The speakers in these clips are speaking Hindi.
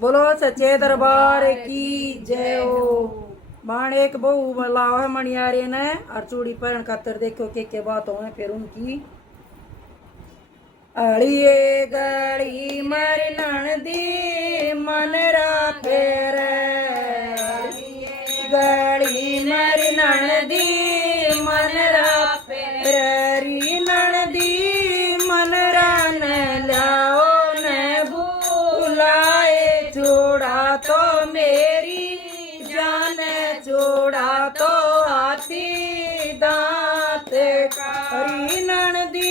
बोलो सच्चे दरबार की जय हो। बाण एक बहु लाओ है मणियारे ने और चूड़ी पहन खातर देखो के बात हो फिर उनकी अड़िए गड़ी मर नणदी मनरा फेर गड़ी मर नणदी मनरा फेर नणदी मनरा न लाओ न भूलाए जोड़ा तो मेरी जान जोड़ा तो हाथी दांत हरी नणदी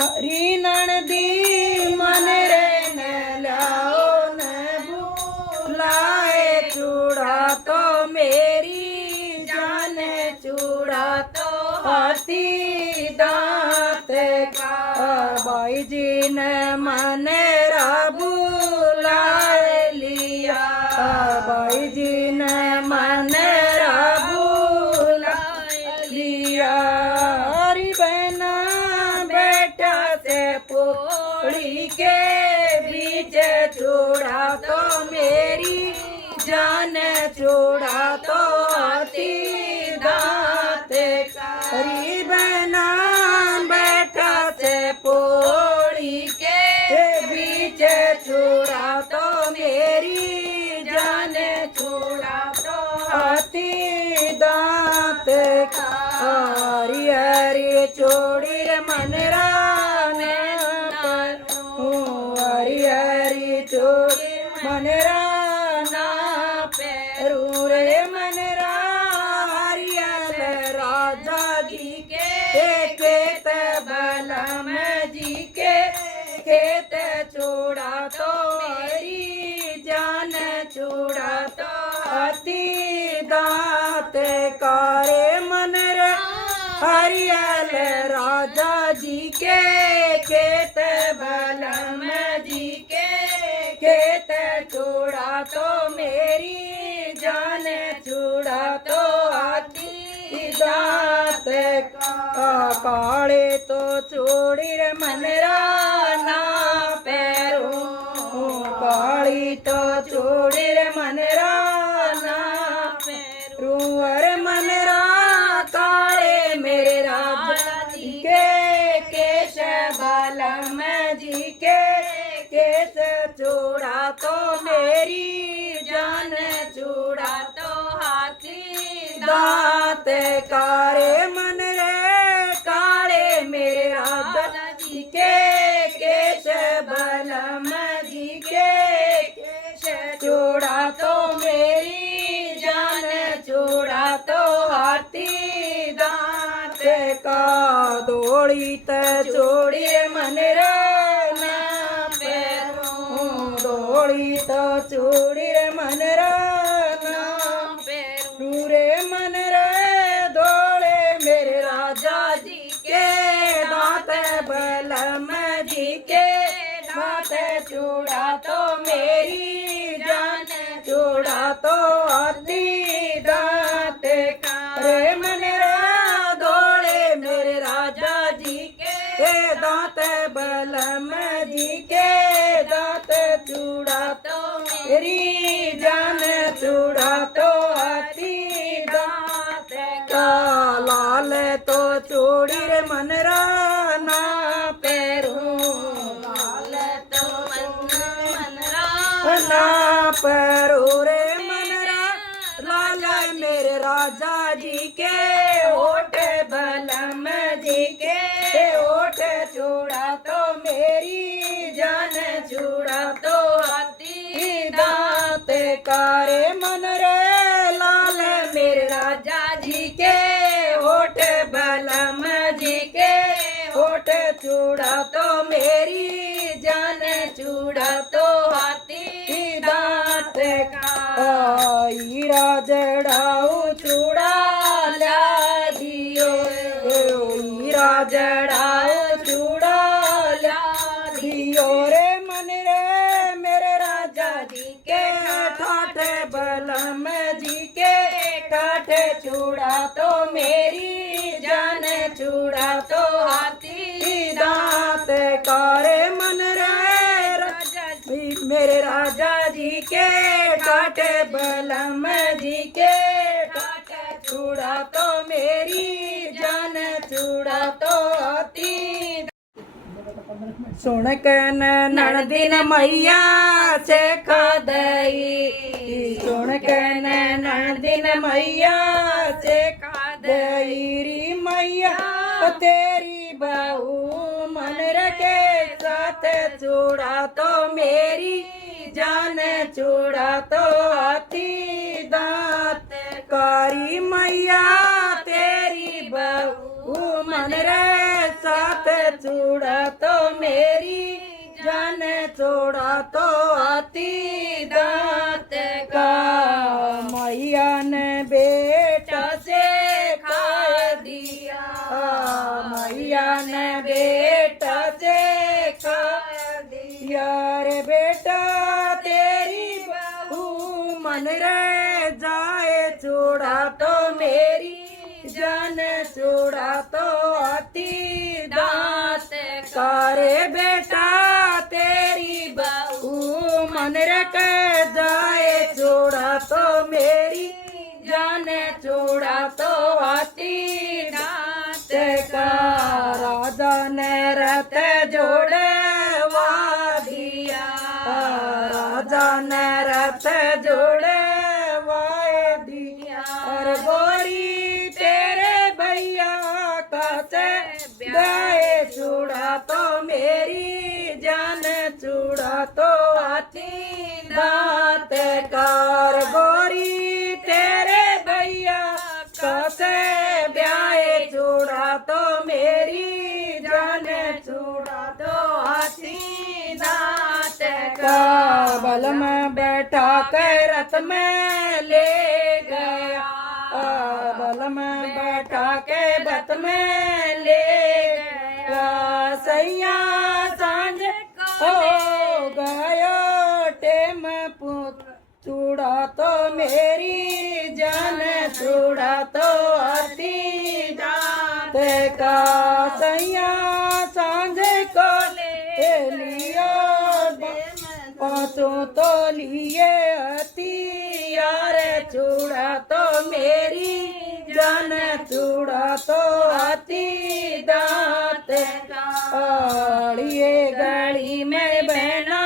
मरी नणदी मन रे न लाओ न भूलाए चूड़ा तो मेरी जान चूड़ा तो हाथी दांत का भाई जी ने मन रा बुलाए लिया भाई जी ने मन रा बुलाए लिया हरी बहना पोड़ी के बीच चूड़ा तो मेरी जान चूड़ा तो हाथी दांत हरी बहना बैठा से पोड़ी के बीच चूड़ा तो मेरी जान चूड़ा तो हाथी दांत हरी हरी चूड़ी रे मनरा मनरा ना पैरू रे मनरा हरियल राजा जी के खेत बलम जी के खेत चूड़ा तो मेरी जान चूड़ा तो हाथी दांत कारे मनरा हरियल राजा जी के खेत बलम जी के खेत चूड़ा तो मेरी जान चूड़ा तो हाथी दांत काले तो चूड़ी रे मनरा ना पैरो काली तो चूड़ी रे मनरा ना पैरो अरे मनरा काले मेरे राजा जी के केश बलम जी के केस चूड़ा तो मेरी जान चूड़ा तो हाथी दांत कारे मन रे काले मेरे राजा जी के केश बलम जी के केश चूड़ा तो मेरी जान चूड़ा तो हाथी दांत का दौड़ी त चूड़ी मन रे दौड़ी तो चूड़ी रे मनरा रे मन रे दौड़े मेरे राजा जी के दांत बलम जी के दांत चूड़ा तो मेरी जान चूड़ा तो हाथी दांत रे मनरा दौड़े मेरे राजा जी के दांत बलम जी के दांत चूड़ा तो मेरी जान चूड़ा तो हाथी दांत का लाल तो चूड़ी रे मनरा ना पैरू लाल तो मनरा ना पैरू रे मनरा लाल मेरे राजा जी के होठ बलम जी के होठ चूड़ा तो मेरी जान चूड़ा तो हाथी दांत कारे मन रे लाल मेरे राजा जी के होठ बलम जी के होठ चूड़ा तो मेरी जान चूड़ा तो हाथी दांत का हीरा जड़ाऊ चूड़ा ला दियो हीरा जड़ाऊ चूड़ा ला दियो रे मन रे मेरे राजा जी के ठाठ बलम जी के ठाठ चूड़ा तो मेरी जान चूड़ा तो हाथी दांत कारे सुन के ननदिन मैया से खादई सुन के ननदिन मैया से खादई री मैया तेरी बहू मन रखे साथ चूड़ा तो मेरी जान चूड़ा तो हाथी दांत कारी मैया तेरी बहू मन रे साथ चूड़ा तो मेरी जान चूड़ा तो हाथी दांत का मैया ने बेटा से खा दिया मैया ने बेटा से खा दिया रे बेटा तेरी बहू मन रे जाए चूड़ा तो मेरी जान चूड़ा तो हाथी दांत कारे बेटा तेरी बहू मन रख जाए चूड़ा तो मेरी जान चूड़ा तो हाथी दांत का राजा ने रथ जोड़वा दिया राजा ने रथ जोड़वा दिया और गोरी तेरे भैया का से गाए चूड़ा तो मेरी जान चूड़ा तो हाथी दांत कार गोरी तेरे भैया का से ब्याए चूड़ा तो मेरी जान चूड़ा तो हाथी दांत का बल में बैठा कर रथ में ले गया बल में बैठा के बत में ले गया सैया सांझ हो गयो टेम पुत चूड़ा तो मेरी जान चूड़ा तो हाथी दांत का सैया सांझ को ले लियो पाँचों तो लिए हथियार चूड़ा तो मेरी जान चूड़ा तो हाथी दांत आड़िए गली में बहना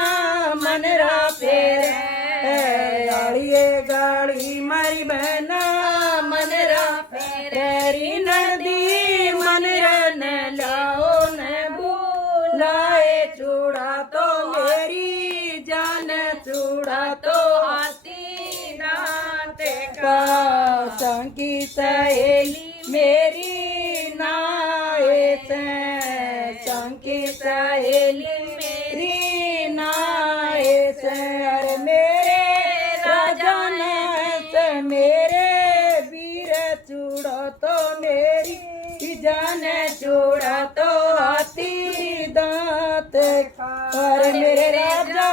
मनरा फेर आड़िए गाड़ी मारी बहना मनरा फेरी नदी मनरन लाओ न बुलाए चूड़ा तो मेरी जान चूड़ा तो हाथी दांत का संगी सहेली मेरी नाए से संगी सहेली मेरी नाए से अरे मेरे राजा ने से मेरे वीर चूड़ा तो मेरी जान चूड़ा तो हाथी दांत अरे मेरे राजा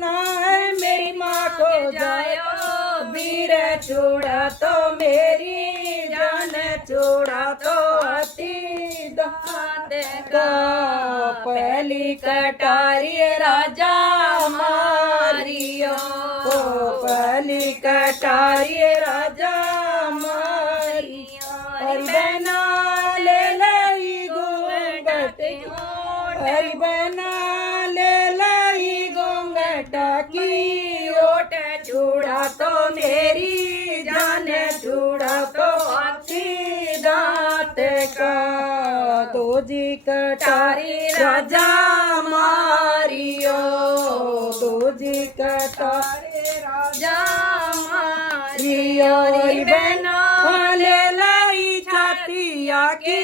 ना है मेरी माँ को जायो वीर चूड़ा तो मेरी जान चूड़ा तो हाथी दांत का पहली कटारी राजा मारियो पहली कटारी राजा मारियो हरि बहना ले लई घूंघट हरि बहना ले लई घूंघटा की ओट चूड़ा तो मेरी जान चूड़ा तो हाथी दांत का दो जी कटारी राजा मारियो दो जी कटारी राजा मारियो बहना ले लाई छातिया की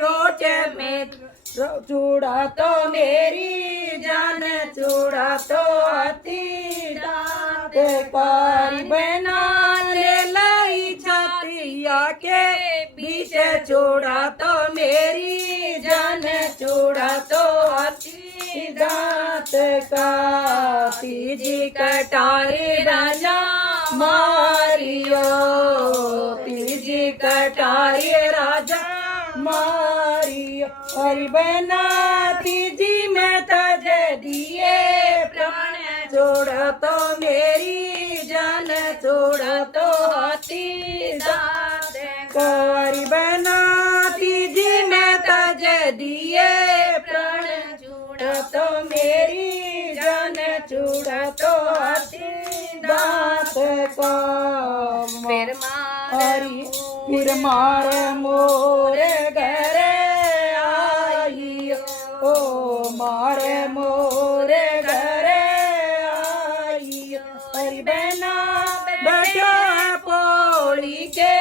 रोट में चूड़ा तो मेरी जान चूड़ा तो हाथी दांत पारी बहना ले लाई छातिया के बीच चूड़ा तो मेरी जान चूड़ा तो हाथी दांत का तीजी कटारी राजा मारियो तीजी कटारी राजा मारियो हरि बहना तीजी में तज दिए प्राण छोड़ तो मेरी जान छोड़ तो हाथी दांत को हरि बहना तीजी में तज दिए प्राण छोड़ फिर हरी फिर मारे मोरे घरे आई ओ मारे मोरे घरे आई हरी बहना बैठो है पौड़ी के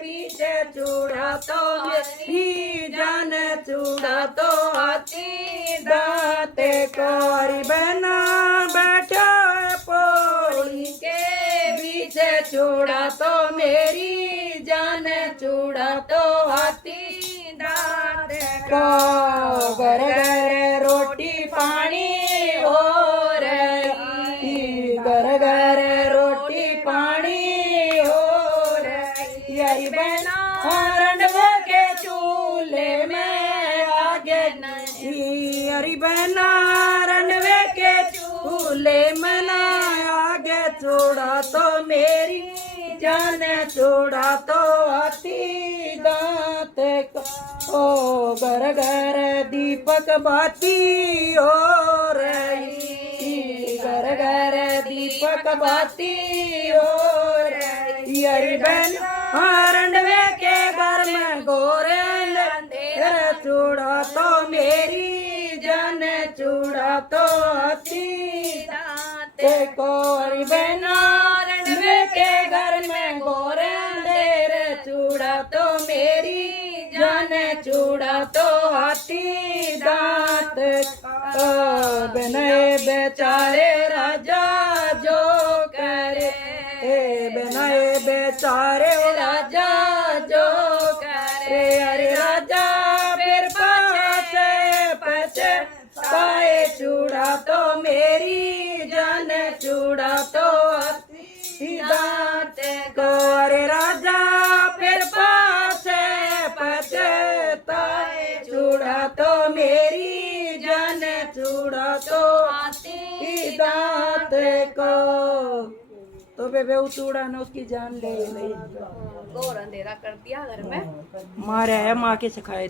पीछे चूड़ा तो ही जान चूड़ा तो हाथी दाते को हरी बहना बैठो है पौड़ी के पीछे चूड़ा तो मेरी जान चूड़ा तो हाथी दांत को घर घर रोटी पानी हो रही घर घर रोटी पानी हो रही यारी बहना रंडवे के चूल्हे में आगे नहीं हरी बहना रंडवे के चूल्हे में ना आगे चूड़ा तो मेरी जान चूड़ा तो हाथी दांत को ओ घर घर दीपक बाती हो रही घर घर दीपक बाती हो रही हरी बहन रंडवे के घर में गोरे तेरा चूड़ा तो मेरी जान चूड़ा तो हाथी दांत को हरी बहना रंडवे के घर में गोरे तेरे चूड़ा तो मेरी जान चूड़ा तो हाथी दांत बने बेचारे राजा जो करे बनाए बेचारे राजा जो करे अरे राजा फिर पछे पाए चूड़ा तो मेरी जान चूड़ा तो हाथी दांत को अरे राजा फिर पछताए चूड़ा तो मेरी जान चूड़ा तो हाथी दांत को तो बेबे वो चूड़ा ने उसकी जान ले ली घोर अंधेरा कर दिया घर में मारे है माँ के सिखाए